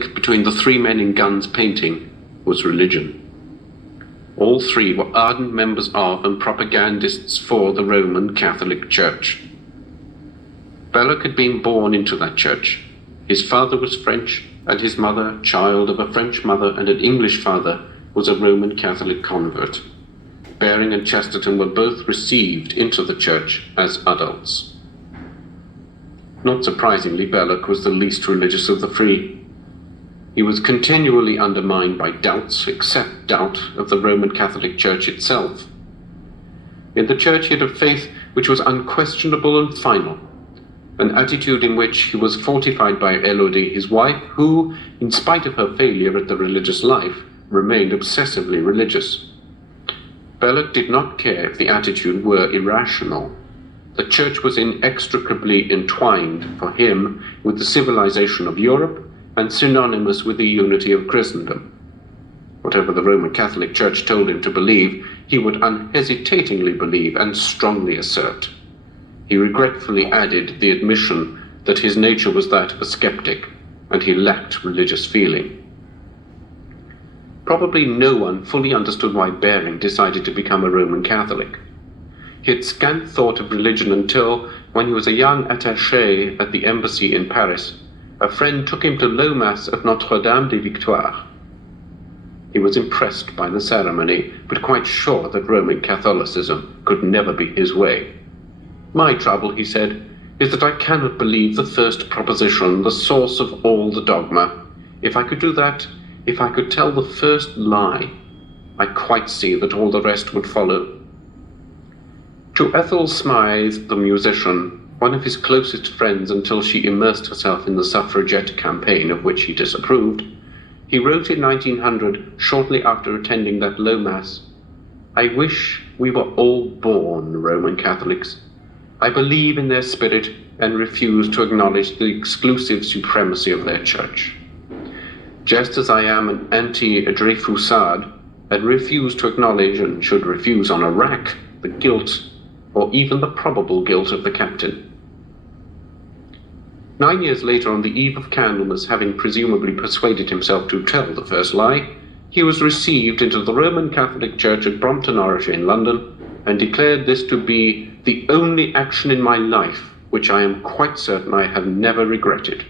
between the three men in Gunn's painting was religion. All three were ardent members of and propagandists for the Roman Catholic Church. Belloc had been born into that church. His father was French, and his mother, child of a French mother and an English father, was a Roman Catholic convert. Baring and Chesterton were both received into the church as adults. Not surprisingly, Belloc was the least religious of the three. He was continually undermined by doubts, except doubt of the Roman Catholic Church itself. In the Church he had a faith which was unquestionable and final, an attitude in which he was fortified by Élodie, his wife, who, in spite of her failure at the religious life, remained obsessively religious. Belloc did not care if the attitude were irrational. The Church was inextricably entwined, for him, with the civilization of Europe, and synonymous with the unity of Christendom. Whatever the Roman Catholic Church told him to believe, he would unhesitatingly believe and strongly assert. He regretfully added the admission that his nature was that of a skeptic, and he lacked religious feeling. Probably no one fully understood why Baring decided to become a Roman Catholic. He had scant thought of religion until, when he was a young attaché at the embassy in Paris, a friend took him to Low Mass at Notre-Dame-des-Victoires. He was impressed by the ceremony, but quite sure that Roman Catholicism could never be his way. "My trouble," he said, "is that I cannot believe the first proposition, the source of all the dogma. If I could do that, if I could tell the first lie, I quite see that all the rest would follow." To Ethel Smythe, the musician, one of his closest friends until she immersed herself in the suffragette campaign of which he disapproved, he wrote in 1900, shortly after attending that Low Mass, "I wish we were all born Roman Catholics. I believe in their spirit and refuse to acknowledge the exclusive supremacy of their church. Just as I am an anti-Dreyfusard and refuse to acknowledge, and should refuse on a rack, the guilt or even the probable guilt of the captain." 9 years later, on the eve of Candlemas, having presumably persuaded himself to tell the first lie, he was received into the Roman Catholic Church at Brompton Oratory in London, and declared this to be the only action in my life which I am quite certain I have never regretted.